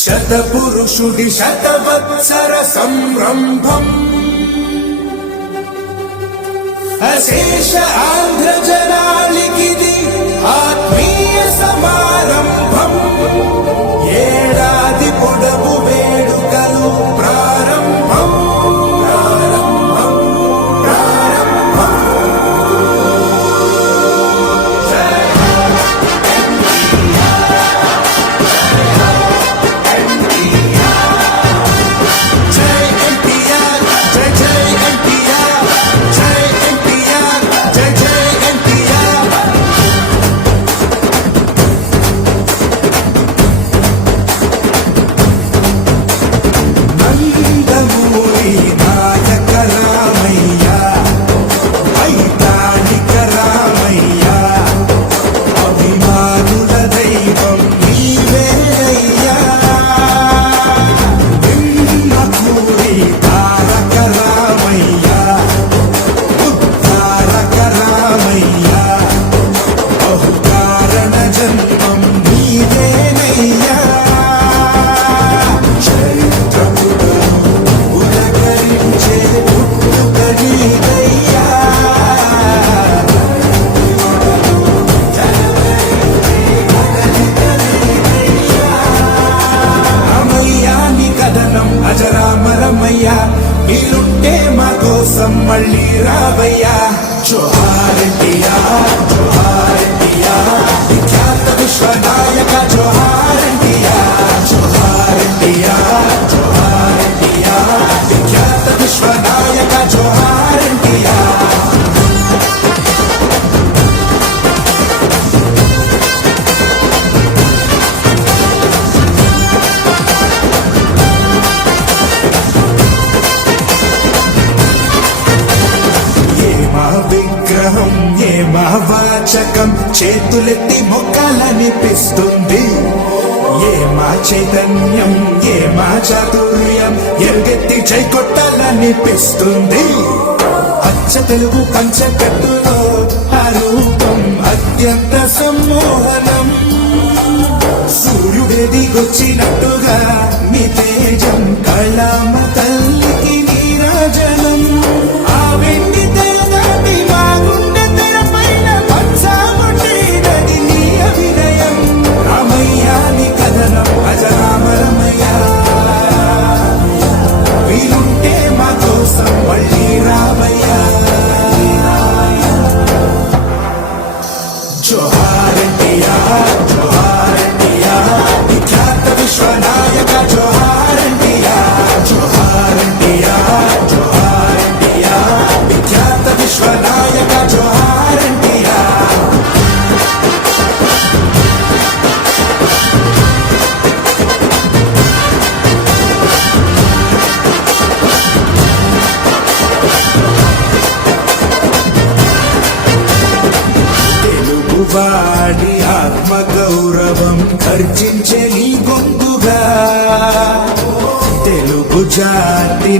శతపురుషుడి శతవత్సర సంరంభం అశేష ఆంధ్ర జనాళికిది ఆత్మీయ సమారంభం. ఏడాది పొడవు వేడుకలు ప్రారంభం ప్రారంభం ప్రారంభం. అజరామరమయ్యా మీరుంటే మా కోసం మళ్ళీ రావయ్యా. జోహార్ ఎన్టీఆర్ జోహార్ ఎన్టీఆర్ విఖ్యాత విశ్వనాయక జోహార్ ఎన్టీఆర్ జోహార్ ఎన్టీఆర్ జోహార్ ఎన్టీఆర్ విఖ్యాత విశ్వనాయక జోహార్ ఎన్టీఆర్. విగ్రహం ఏ వాచకం చేతులెత్తి మొక్కాలనిపిస్తుంది. ఏ మా చైతన్యం ఏ మా చాతుర్యం ఎరుగెత్తి చై కొట్టాలనిపిస్తుంది. అచ్చ తెలుగు పంచకట్టులో ఆ రూపం అత్యంత సమ్మోహనం. సూర్యుడెదిగొచ్చినట్టుగా నీ తేజం కళామ తల్లికి నీరాజనం. ఆ వెండి అజరామరమయ్యా వీలుంటే మా కోసం మళ్ళీ రావయ్యా. జోహార్ ఎన్టీఆర్ జోహార్ ఎన్టీఆర్ విఖ్యాత విశ్వనాయక జోహార్ ఎన్టీఆర్ జోహార్ ఎన్టీఆర్ జోహార్ ఎన్టీఆర్ విఖ్యాత విశ్వనాయక జోహార్ ఎన్టీఆర్. వాడి ఆత్మ గౌరవం ఖర్చించే నీ గొంతుగా తెలుగు జాతి